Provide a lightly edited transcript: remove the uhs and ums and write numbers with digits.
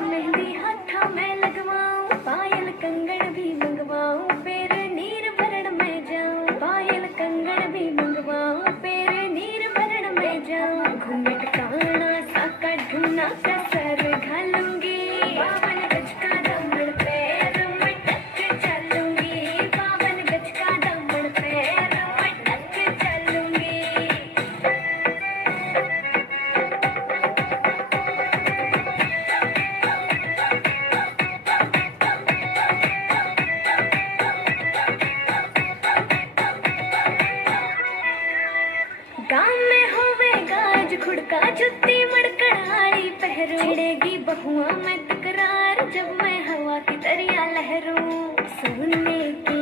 मेहंदी हाथा मैं लगवाऊं, पायल कंगन भी मंगवाऊं, फिर नीर भरण में जाऊं। पायल कंगन भी मंगवाऊं, फिर नीर भरण में जाऊं। घूंघट काना साका ढूंढना कसर घालूंगी, 52 गज का दामन पैर में टक चलूंगी। 52 गज का दामन पैर में टक चलूंगी। गाँव में होवेगा आज खुड़का, जुत्ती मड़कड़ाई पहरू। छिड़ेगी बहुआ में तकरार, जब मैं हवा की दरिया लहरूं। सोने की